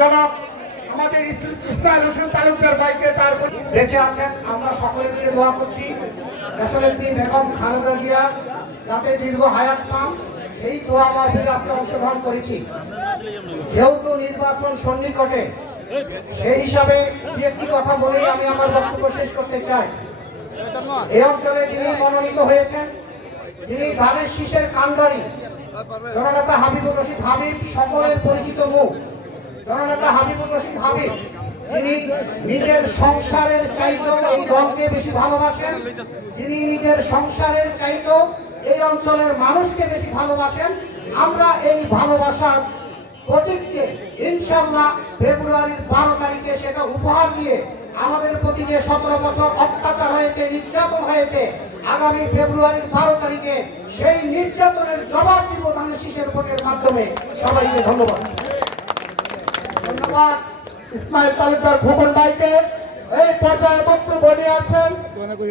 জনাব আমাদের ইসমাইল হোসেন তালুকদার ভাইকে তার বেঁচে আছেন, আমরা সকলে মিলে দোয়া করছি দেশনেত্রী বেগম খালেদা জিয়া যাতে দীর্ঘ হায়াত পান, সেই দোয়া মাহফিলে আজকে অংশগ্রহণ করেছি। যেহেতু নির্বাচন সন্নিকটে, সেই হিসাবে একটি কথা বলেই আমি আমার বক্তব্য শেষ করতে চাই। এই অঞ্চলে যিনি মনোনীত হয়েছেন, যিনি ধানের শীষের কান্ডারি জননেতা হাবিবুর রশিদ হাবিব, সকলের পরিচিত মুখ জননেতা হাবিবুর রশিদ হাবিব, যিনি নিজের সংসারের চাইতেও এই দলকে বেশি ভালোবাসেন, যিনি নিজের সংসারের চাইতেও এই অঞ্চলের মানুষকে বেশি ভালোবাসেন। আমরা এই ভালোবাসার প্রতীককে ইনশাআল্লাহ ফেব্রুয়ারির 12 তারিখে সেটা উপহার দিয়ে আমাদের প্রতি যে 17 বছর অত্যাচার হয়েছে, নির্যাতন হয়েছে, আগামী ফেব্রুয়ারির 12 তারিখে সেই নির্যাতনের জবাব দিব ধানের শীষের ভোটের মাধ্যমে। সবাইকে ধন্যবাদ। ধন্যবাদ ইসমাইল তালুকদার খোকন ভাইকে। এই পর্যায়ে বক্তব্য নিয়ে আছেন